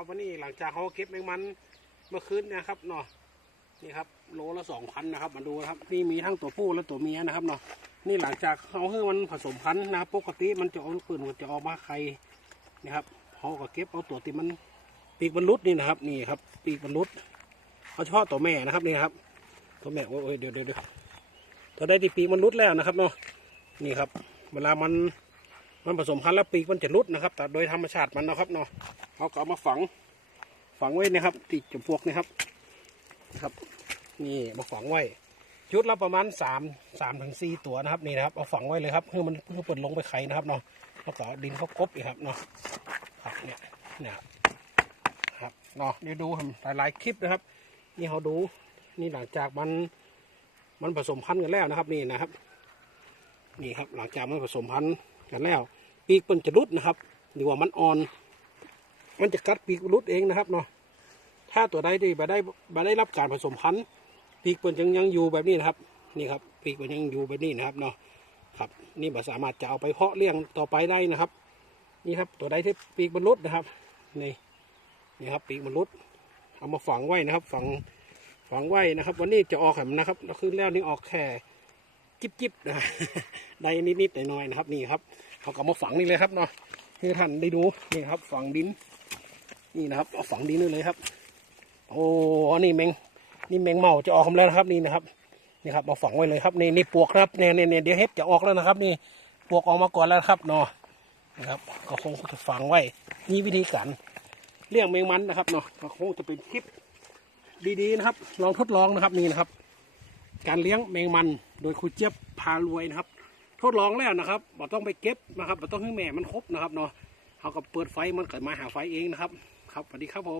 ครับวันนี้หลังจากเขาเก็บแมงมันเมื่อคืนนะครับเนาะนี่ครับโลละสองพันนะครับมาดูนะครับนี่มีทั้งตัวผู้และตัวเมียนะครับเนาะนี่หลังจากเขาให้มันผสมพันธุ์นะปกติมันจะเอาปืนมันจะออกมาไข่นะครับเขาก็เก็บเอาตัวที่มันปีกบรรลุนี่นะครับ นี่ครับ ปีกบรรลุเขาเฉพาะตัวแม่นะครับนี่ครับ ตัวแม่โอ้ยเดี๋ยวเดี๋ยวเดี๋ยวตัวได้ที่ปีกมันรุดแล้วนะครับเนาะนี่ครับ เวลามันมันผสมพันธุ์แล้วปีกมันจะรุดนะครับแต่โดยธรรมชาติมันนะครับเนาะ เขาก็เอามาฝัง ฝังไว้นะครับติดจมพวกนะครับนะครับ นี่มาฝังไว้ชุดละประมาณสามสามถึงสี่ตัวนะครับนี่นะครับเอาฝังไว้เลยครับเพื่อมันเพื่อเปิดลงไปไข่นะครับเนาะแล้วก็ดินเขากบอีกครับเนาะครับเนี่ยเนี่ยครับเนาะเดี๋ยวดูครับหลายคลิปนะครับ นี่เขาดูนี่หลังจากมันมันผสมพันธุ์กันแล้วนะครับนี่นะครับ นี่ครับหลังจากมันผสมพันธุ์กันแล้ว ปีกมันจะรุดนะครับหรือว่ามันอ่อน มันจะกัดปีกรุดเองนะครับเนาะถ้าตัวใดที่มาได้มาได้รับการผสมพันธุ์ปีกมันยังยังอยู่แบบนี้นะครับ นี่ครับ ปีกมันยังอยู่แบบนี้นะครับเนาะครับ นี่บ่สามารถจะเอาไปเพาะเลี้ยงต่อไปได้นะครับ นี่ครับตัวใดที่ปีกมันรุดนะครับนี่นี่ครับ ปีกมันรุดเอามาฝังไว้นะครับ ฝังฝังไว้นะครับ วันนี้จะออกแหมนะครับแล้วคืนแล้วนี่ออกแค่จิบจิบนะได้นิดๆหน่อยๆนะครับ นี่ครับเขาก็มาฝังนี่เลยครับเนาะให้ท่านได้ดูนี่ครับ ฝังดิน นี่นะครับเอาฝังดินนี่เลยครับ โอ้นี่แมงนี่แมงเมาจะออกมาแล้วนะครับนี่นะครับนี่ครับมาฝังไว้เลยครับนี่นี่ปวกครับเนี่ยเนี่ยเนี่ยเดี๋ยวเห็ดจะออกแล้วนะครับ นี่ปวกออกมาก่อนแล้วครับเนาะนะครับก็คงจะฝังไว้นี่วิธีการเลี้ยงแมงมันนะครับเนาะก็คงจะเป็นคลิปดีๆนะครับ ลองทดลองนะครับนี่นะครับ การเลี้ยงแมงมันโดยครูเจี๊ยบพารวยนะครับ ทดลองแล้วนะครับบ่ต้องไปเก็บนะครับบ่ต้องให้แม่มันครบนะครับเนาะเขาก็เปิดไฟมันเกิดมาหาไฟเองนะครับ ครับสวัสดีครับผม